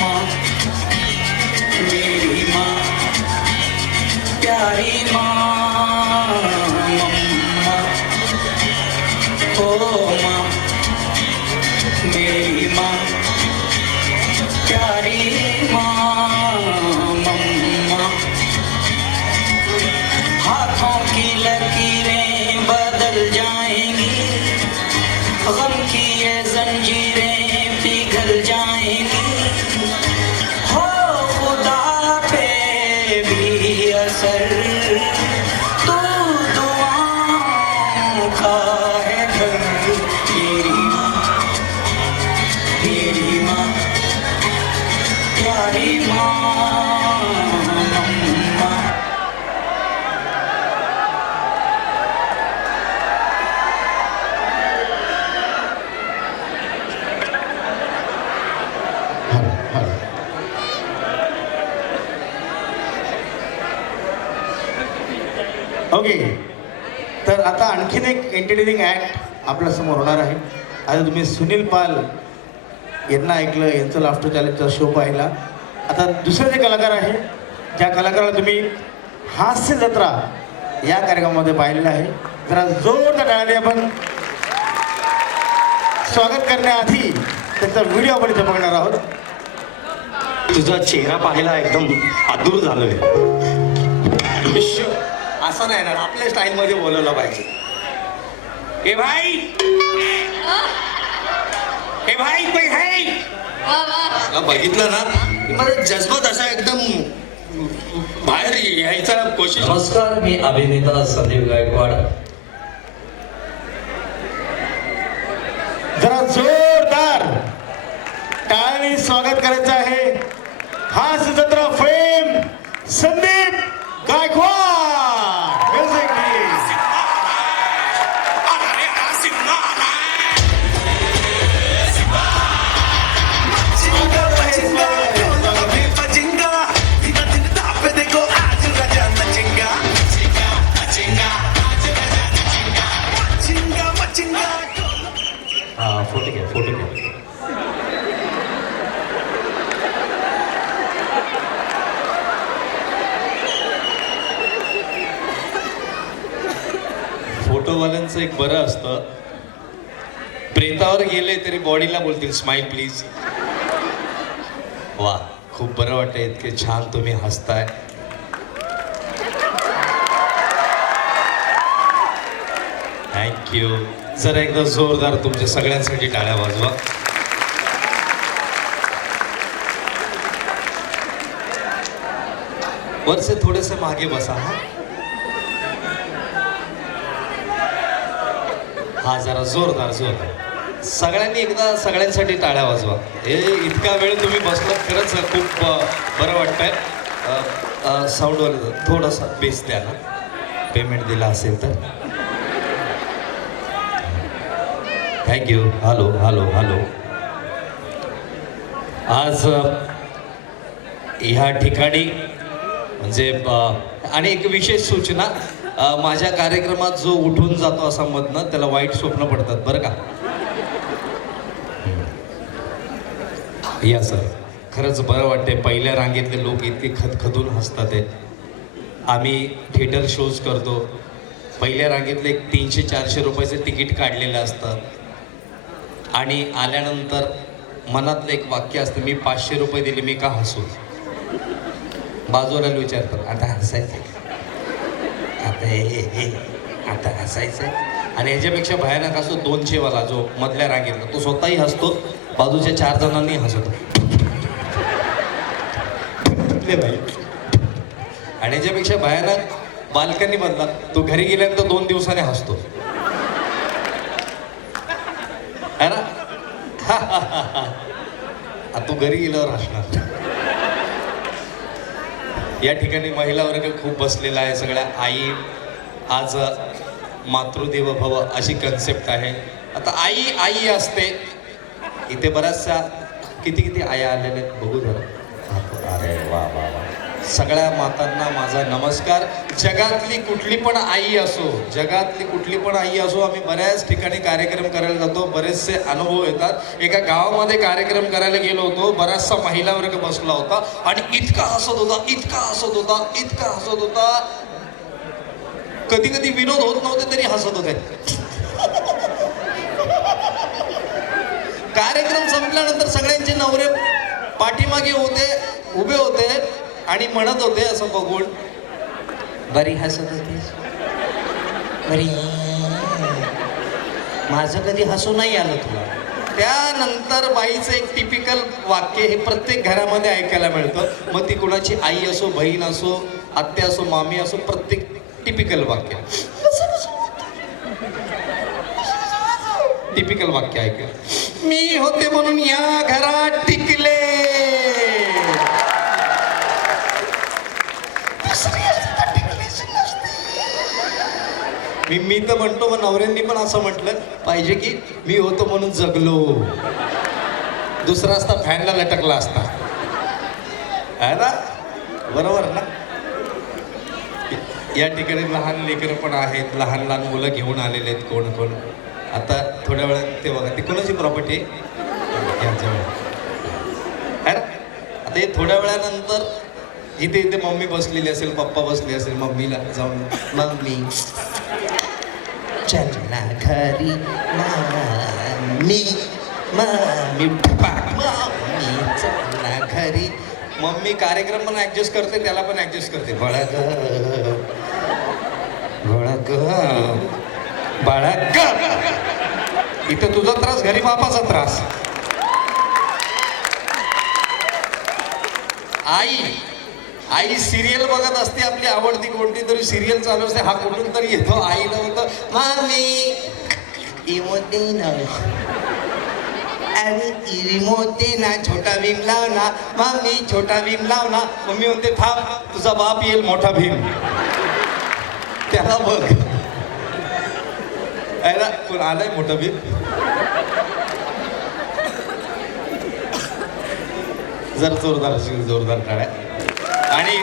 माँ मेरी माँ प्यारी माँ मम्मा ओ माँ मेरी माँ प्यारी माँ मम्मा हाथों की लकीरें बदल जाएंगी गम की ये जंजीरें पिघल जाएंगी हो खुदा पे भी असर तू दुआओं का है घर मेरी माँ प्यारी माँ मम्मा ओके, तर आता आणखीन एक एंटरटेनिंग ॲक्ट आपल्यासमोर होणार आहे. आता तुम्ही सुनील पाल यांना ऐकलं, यांचं लाफ्टर चॅलेंजचा शो पाहिला. आता दुसरे जे कलाकार आहे, ज्या कलाकाराला तुम्ही हास्य जत्रा या कार्यक्रमामध्ये पाहिलेलं आहे, जरा जोरदार टाळ्या आपण स्वागत करण्याआधी त्याचा व्हिडिओ आपण इथे बघणार आहोत. तुझा चेहरा पाहायला एकदम आतुर झालोय. असं नाही ना, आपल्या स्टाईलमध्ये बोलवलं पाहिजे. ए भाई ए भाई कोई है बघितलं ना, मला जज्बात असा एकदम बाहेर यायचा कोशिश. नमस्कार, मी अभिनेता संदीप गायकवाड. जरा जोरदार टाळ्यांनी स्वागत करायचं आहे हास्य जत्रा fame Sandeep Gaikwad. Music please. Photo घ्या, फोटो घ्या. फोटोवाल्यांचं एक बरं असतं, प्रेतावर गेले तरी बॉडीला बोलतील स्माइल प्लीज. वा, खूप बरं वाटतं, इतके छान तुम्ही हसताय. थँक्यू. जरा एकदा जोरदार तुमच्या सगळ्यांसाठी टाळ्या वाजवा. वरचे थोडेसे मागे बसा. हा जरा जोरदार जोरदार सगळ्यांनी एकदा सगळ्यांसाठी टाळ्या वाजवा. हे इतका वेळ तुम्ही बसलात, खरंच खूप बरं वाटतंय. साऊंडवर थोडासा बेस द्या ना, पेमेंट दिला असेल तर. थँक्यू. Hello hello hello. आज ह्या ठिकाणी म्हणजे आणि एक विशेष सूचना, माझ्या कार्यक्रमात जो उठून जातो असा मधनं, त्याला वाईट स्वप्न पडतात बरं का. या सर, खरंच बरं वाटते. पहिल्या रांगेतले लोक इतके खदखदून हसतात आहे. आम्ही थिएटर शोज करतो, पहिल्या रांगेतले 300-400 रुपयाचे तिकीट काढलेलं असतं आणि आल्यानंतर मनातलं एक वाक्य असतं, मी 500 रुपये दिले, मी का हसू. बाजूला विचारतात, आता हसायचं, आता हे आता हसायचं. आणि ह्याच्यापेक्षा भयानक असतो 200 वाला जो मधल्या रांगेतला, तो स्वतःही हसतो, बाजूच्या 4 जणांनी हसवतो. भाई. आणि ह्याच्यापेक्षा भयानक बाल्कनी मधला, तो घरी गेल्यानंतर 2 दिवसाने हसतो है ना. तू घरी गेल्यावर हसणार. या ठिकाणी महिला वर्ग खूप बसलेला आहे. सगळ्या आई, आज मातृदेव भव अशी कन्सेप्ट आहे. आता आई आई असते इथे. बऱ्याचशा किती आया आलेल्या आहेत बघू जरा. अरे वा वा वा, सगळ्या मातांना माझा नमस्कार. जगातली कुठली पण आई असो, जगातली कुठली पण आई असो, आम्ही बऱ्याच ठिकाणी कार्यक्रम करायला जातो, बरेचसे अनुभव येतात. एका गावामध्ये कार्यक्रम करायला गेलो होतो, बराचसा महिला वर्ग बसला होता आणि इतका हसत होता, इतका हसत होता, इतका हसत होता. कधी कधी विनोद होत नव्हते तरी हसत होते. कार्यक्रम संपल्यानंतर सगळ्यांचे नवरे पाठीमागे उभे होते आणि म्हणत होते असं बघून, बरी हसत होती, बरी, माझं कधी हसू नाही आलं तुला. त्यानंतर बाईचं एक टिपिकल वाक्य हे प्रत्येक घरामध्ये ऐकायला मिळतं. मग ती कुणाची आई असो, बहीण असो, आत्या असो, मामी असो, प्रत्येक टिपिकल वाक्य, टिपिकल वाक्य ऐका, मी होते म्हणून या घरात टिकले. मी तर म्हणतो, मग नवऱ्यांनी पण असं म्हटलं पाहिजे की मी होतो म्हणून जगलो. दुसरा असता फॅनला लटकला असता, आहे ना, बरोबर ना. या ठिकाणी लहान लेकरं पण आहेत, लहान लहान मुलं घेऊन आलेले आहेत. कोण कोण आता थोड्या वेळात ते बघा, ती कोणाची प्रॉपर्टी आहे ना. आता हे थोड्या वेळानंतर इथे इथे मम्मी बसलेली असेल, पप्पा बसले असेल, मम्मीला जाऊन, मम्मी चल ना घरी, मम्मी मम्मी मम्मी चल ना घरी. मम्मी कार्यक्रम पण ऍडजस्ट करते, त्याला पण ऍडजस्ट करते. बाळग बाळग, इथं तुझा त्रास, घरी बापाचा त्रास. आई सिरियल बघत असते, आपली आवडती कोणती तरी सिरियल चालू असते. हा कुठून तरी येतो, आईला होतं, मामी इमोते ना, अरे इमोते ना, छोटा भीम लाव ना, मामी छोटा भीम लाव ना. मम्मी म्हणते, थांब, तुझा बाप येईल मोठा भीम, त्याला बघ. अरे कोण आलाय मोठा भीम? जर जोरदार टाळ्या. आणि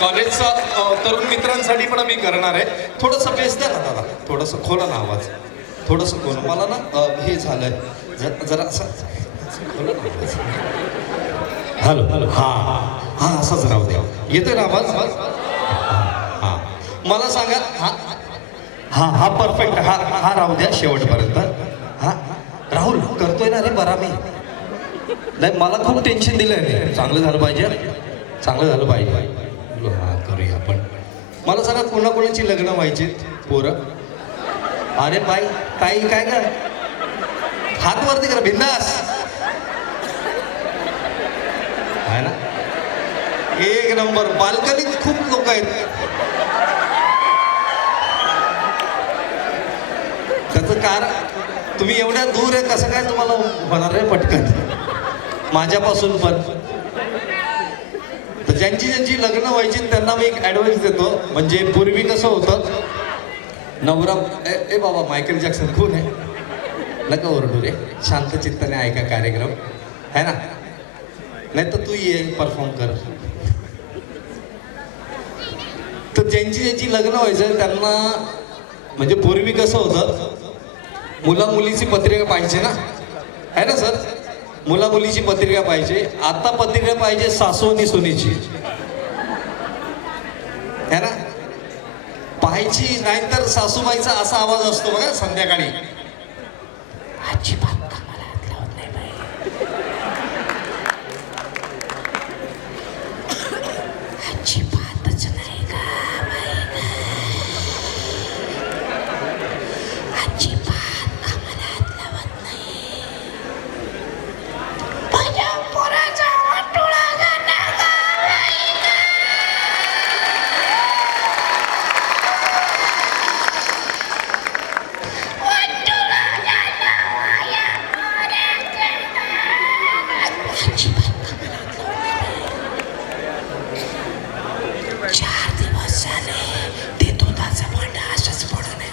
कॉलेजचा तरुण मित्रांसाठी पण मी करणार आहे. थोडंसं बेस द्या ना दादा, थोडंसं खोला ना आवाज, थोडंसं खोला. मला ना हे झालंय जरा असं खोला ना आवाज. हॅलो हॅलो, हां असंच राहू द्या. येतोय ना आवाज? हां मला सांगा. हा परफेक्ट, हा राहू द्या शेवटपर्यंत. हा राहुल करतोय ना रे बरा मी. नाही मला खूप टेन्शन दिलंय रे. चांगलं झालं पाहिजे, चांगलं झालं पाहिजे. हा करूया आपण. मला सांगा, कोणाकोणाची लग्न व्हायची पोरं? अरे बाई ताई काय का, हात वरती करा बिंदास, आहे ना. एक नंबर. बाल्कनीत खूप लोक आहेत. त्याचं कारण, तुम्ही एवढ्या दूर आहे, कसं काय तुम्हाला होणार आहे पटकन माझ्यापासून पण. तर ज्यांची लग्न व्हायची त्यांना मी एक ॲडवाइस देतो. म्हणजे पूर्वी कसं होतं, नवरा ए बाबा मायकेल जॅक्सन कोण आहे, नका ओरडू रे, शांत चित्ताने ऐका कार्यक्रम, है ना. नाही तर तू ये परफॉर्म कर. तर ज्यांची लग्न व्हायचं त्यांना, म्हणजे पूर्वी कसं होतं, मुला मुलीची पत्रिका पाहिजे ना, है ना सर. मुला मुलीची पत्रिका पाहिजे. आता पत्रिका पाहिजे सासू आणि सुनेची, है ना. पाहायची नाहीतर सासूबाईचा असा आवाज असतो बघा संध्याकाळी, अजिबात कामाला हात लावत नाही बाई, अजिबातच नाही का बाई, अजिबात कामाला हात लावत नाही. माझ्या पोराचा वाटोळा गाणा गावायचा. चार दिवस झाले ते दुधाचं भांडं असंच पडून आहे.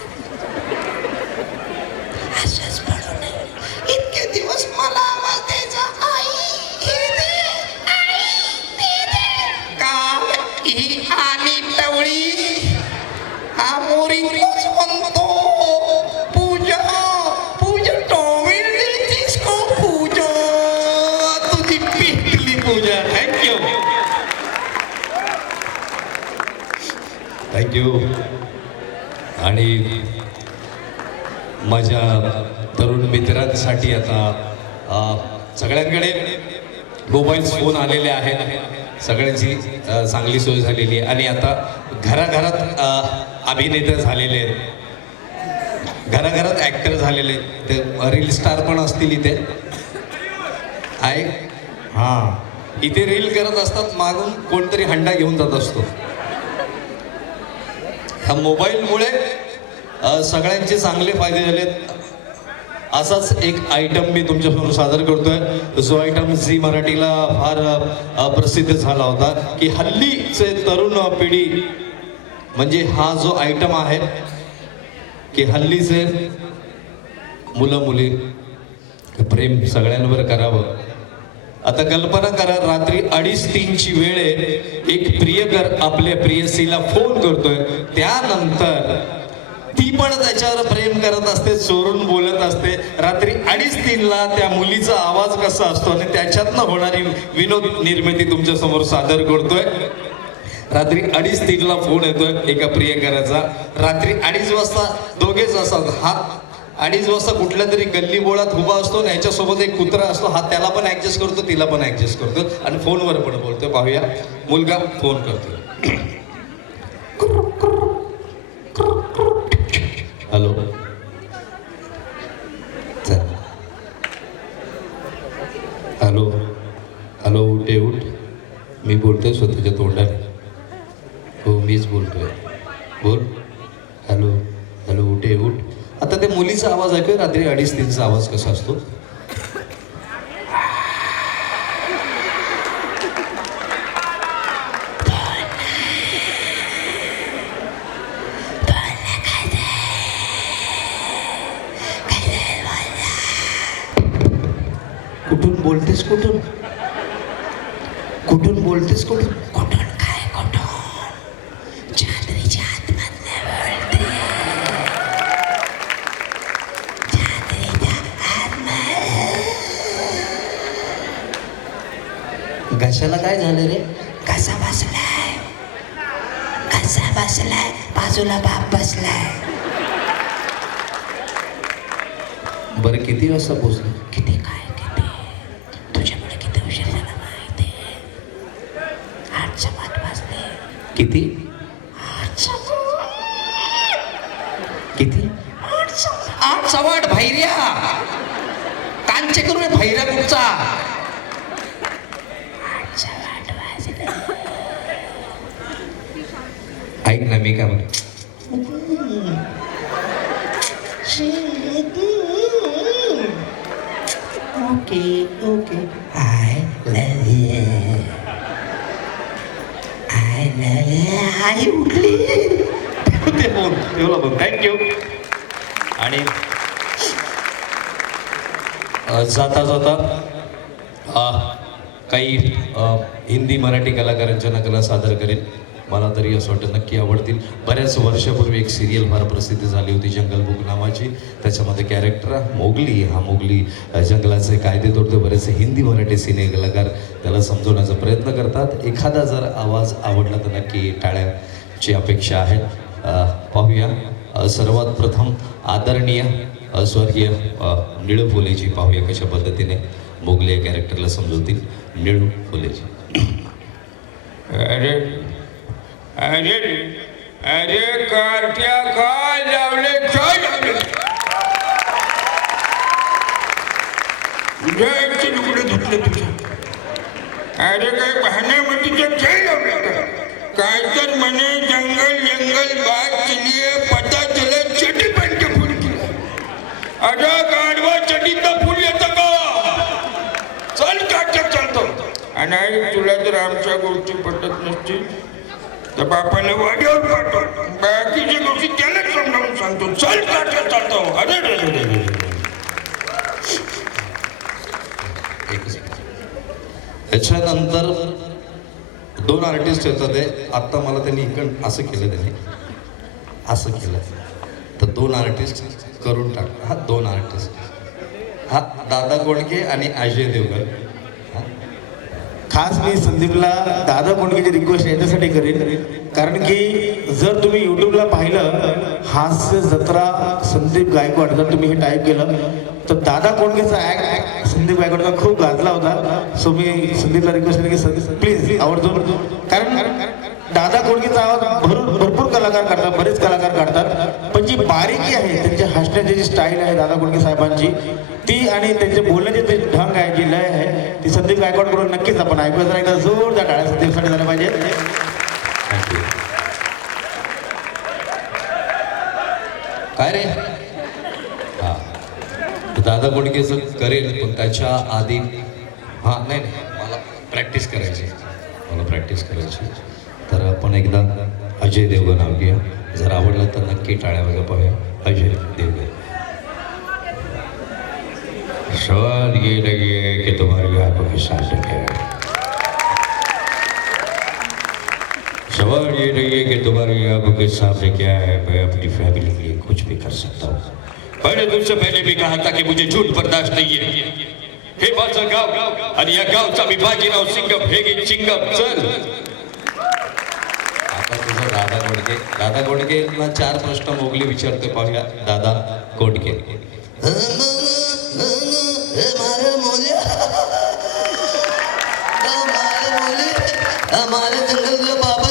थँक्यू. आणि माझ्या तरुण मित्रांसाठी आता सगळ्यांकडे मोबाईल फोन आलेले आहेत, सगळ्यांची चांगली सोय झालेली आहे. आणि आता घराघरात अभिनेते झालेले आहेत, घराघरात ॲक्टर झालेले आहेत. ते रील स्टार पण असतील इथे आहे. हां, इथे रील करत असतात, मागून कोणतरी हंडा घेऊन जात असतो. ह्या मोबाईलमुळे सगळ्यांचे चांगले फायदे झालेत. असाच एक आयटम मी तुमच्यासमोर सादर करतोय, जो आयटम झी मराठीला फार प्रसिद्ध झाला होता. की हल्लीचे तरुण पिढी म्हणजे हा जो आयटम आहे की हल्लीचे मुलं मुली प्रेम सगळ्यांवर करावं. आता कल्पना करा, रात्री 2:30-3ची वेळ आहे, एक प्रियकर आपल्या प्रियसीला फोन करतोय, त्यानंतर ती पण त्याच्यावर प्रेम करत असते, चोरून बोलत असते. रात्री 2:30-3ला त्या मुलीचा आवाज कसा असतो आणि त्याच्यातनं होणारी विनोद निर्मिती तुमच्या समोर सादर करतोय. रात्री 2:30-3ला फोन येतोय एका प्रियकराचा. रात्री 2:30 वाजता दोघेच असतात. हा 2:30 वाजता कुठल्या तरी गल्ली बोळात उभा असतो आणि याच्यासोबत एक कुत्रा असतो. हा त्याला पण ऍडजस्ट करतो, तिला पण ऍडजस्ट करतो आणि फोनवर पण बोलतोय. पाहूया, मुलगा फोन करतोय. हॅलो, हॅलो हॅलो, उठे उठ, मी बोलतोय स्वतःच्या तोंडाने. हो, मीच बोलतोय, बोल. हॅलो हॅलो, उठे उठ. आता त्या मुलीचा आवाज ऐकूया, रात्री 2:30-3चा आवाज कसा असतो. कुठून बोलतेस, कुठून कुठून बोलतेस, कुठून कुठून काय कुठून चादरीच्या आतमधनं बोलते, चादरीच्या आतमधनं. घशाला काय झालं रे? घसा बसलाय, घसा बसलाय, बाजूला बाप बसलाय. बरं, किती वाजता पोचलं? किती काय किती, तुझ्यामुळे किती उशीर झाला माहिती? 8:15 वाजले. किती? 8:15. किती? 8:15. भैर्या कांचे करून भैर्या कुठचा? 8:15 वाजले. ऐक ना, मी काय म्हणतो, okay okay, I love you, I love you. आई उठली. ते फोन ठेवला बघ. थँक्यू. आणि जाता जाता काही हिंदी मराठी कलाकारांच्या नकला सादर करेन. मला तरी असं वाटतं नक्की आवडतील. बऱ्याच वर्षापूर्वी एक सिरियल फार प्रसिद्ध झाली होती, जंगल बुक नावाची. त्याच्यामध्ये कॅरेक्टर मोगली. हा मोगली जंगलाचे कायदे तोडतो. बरेचसे हिंदी मराठी सिने कलाकार त्याला समजवण्याचा प्रयत्न करतात. एखादा जर आवाज आवडला तर नक्की टाळ्याची अपेक्षा आहे. पाहूया, सर्वात प्रथम आदरणीय स्वर्गीय निळू फुलेजी पाहूया कशा पद्धतीने मोगली या कॅरेक्टरला समजवतील. निळू फुलेजी. अरे अरे अरे, कार्ट्या काय लावले, काय लावले? उद्याचे लुगडे धुतले तुझ्या. अरे काय पाहण्यामध्ये काय लावले का? काय तर म्हणे जंगल जंगल बात चलिए, पता चले चटी पहन के फूल की. अरे गाडवा चटीतलं फुल येतं का? चल काट्यात चालतो. आणि तुला जर आमच्या गोष्टी पटत नसतील तर बापाला वाड्यावर पाठव. बाकीच्या गोष्टी त्यालाच समजावून सांगतो. चल काट्यात चालतो. अरे रे रे रे. त्याच्यानंतर 2 आर्टिस्ट येतात. ते आत्ता मला त्यांनी इकडं असं केलं, त्यांनी असं केलं, तर 2 आर्टिस्ट करून टाक. हा 2 आर्टिस्ट, हा दादा कोंडके आणि अजय देवगण. खास मी संदीपला दादा कोंडकेची रिक्वेस्ट याच्यासाठी करेन, कारण की जर तुम्ही यूट्यूबला पाहिलं हास्य जत्रा संदीप गायकवाड, जर तुम्ही हे टाईप केलं तर दादा कोंडकेचा ॲक्ट संदीप गायकवाडचा खूप गाजला होता. सो मी संदीपला रिक्वेस्ट केली की संदीप प्लीज आवर्जून, कारण दादा कोंडकेचा आवाज भरपूर कलाकार काढतात, बरेच कलाकार काढतात, पण जी बारीकी आहे त्यांच्या हसण्याची जी स्टाईल आहे दादा कोंडके साहेबांची ती, आणि त्यांचे बोलण्याचे जे ढंग आहे, जी लय आहे, ती संदीप गायकवाडकडून नक्कीच आपण ऐकूया. जरा एकदा जोरदार टाळ्या संदीपसाठी झाल्या पाहिजे. थँक्यू. काय रे? हां, दादा कोंडकेचं करेल, पण त्याच्या आधी हां नाही मला प्रॅक्टिस करायची, तर आपण एकदा अजय देवगण नाव घेऊया. जर आवडलं तर नक्की टाळ्या वगैरे पाहूया. अजय देवगण. सवाल ये लगी है कि तुम्हारी आंखों के सामने क्या है? सवाल ये नहीं है कि तुम्हारी आंखों के सामने क्या है. मैं अपनी फैमिली के लिए कुछ भी कर सकता हूँ. मैंने तुमसे पहले भी कहा था कि मुझे झूठ बर्दाश्त नहीं है. हे माझं गाव आणि या गावचा मी बाजीराव सिंगम हे चिंगम. चल आता तुझं दादा कोंडकेला 4 प्रश्न मोगली विचारते, पाहूया. दादा कोंडके. हमारे जंगल जो बाबा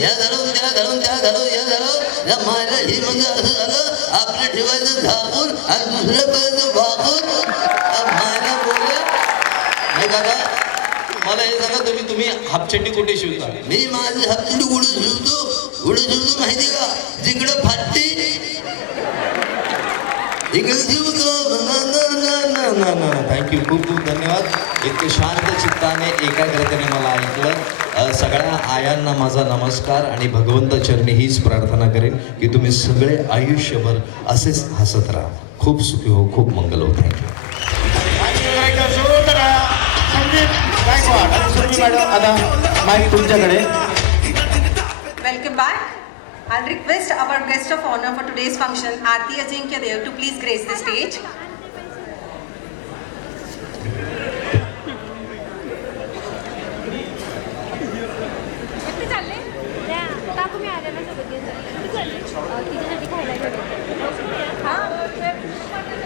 या घालून त्या घालून त्या घालून या घालून या मायला ही म्हणजे असं झालं आपलं ठेवायचं झाकून आणि दुसऱ्या पर्यंत वाकून मायला बोलले. नाही दादा, मला हे सांगा, तुम्ही हापचड्डी कुठे शिवता? मी माझी हापचडी उडे शिवतो माहिती का? जिकडं फाटते इकडे शिवतो. थँक्यू, खूप खूप धन्यवाद. इतके शांत चित्ताने एकाग्रतेने मला ऐकलं. सगळ्या आयांना माझा नमस्कार आणि भगवंत चरणी हीच प्रार्थना करेन की तुम्ही सगळे आयुष्यभर असेच हसत राहा. खूप सुखी हो, खूप मंगल हो. थँक्यू. संदीप गायकवाड आणि सुरभी मॅडम, आता माईक तुमच्याकडे. Welcome back. I'll request our guest of honor for today's function, Aarti Ajinkya Dev, to please grace the stage.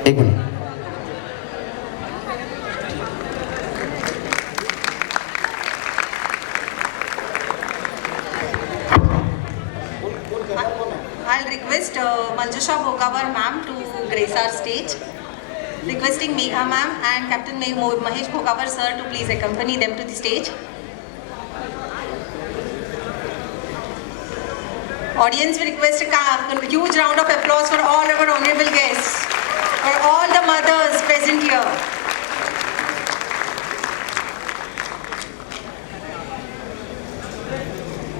एक minute. I'll request Manjusha Bhogawar ma'am to grace our stage. Requesting Megha ma'am and Captain Mahesh Bhogawar sir to please accompany them to the stage. Audience, we request a huge round of applause for all our honorable guests, for all the mothers present here.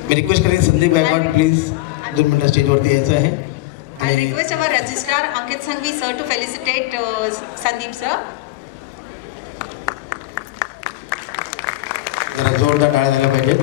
Me request करेन Sandeep Gaikwad please 2 मिनिटं स्टेजवरती यायचं आहे. I request our registrar Ankit Sanghvi sir to felicitate Sandeep sir. जरा जोरदार टाळ्या झाल्या पाहिजे.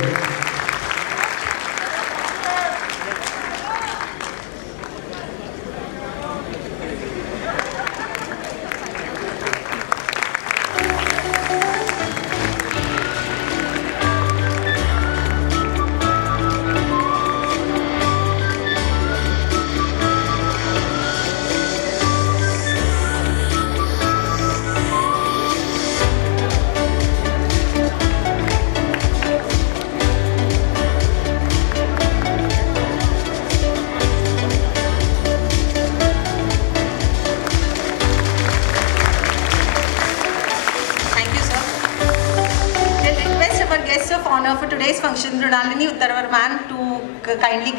Honor for today's function, Mrinalini Uttaravarman to kindly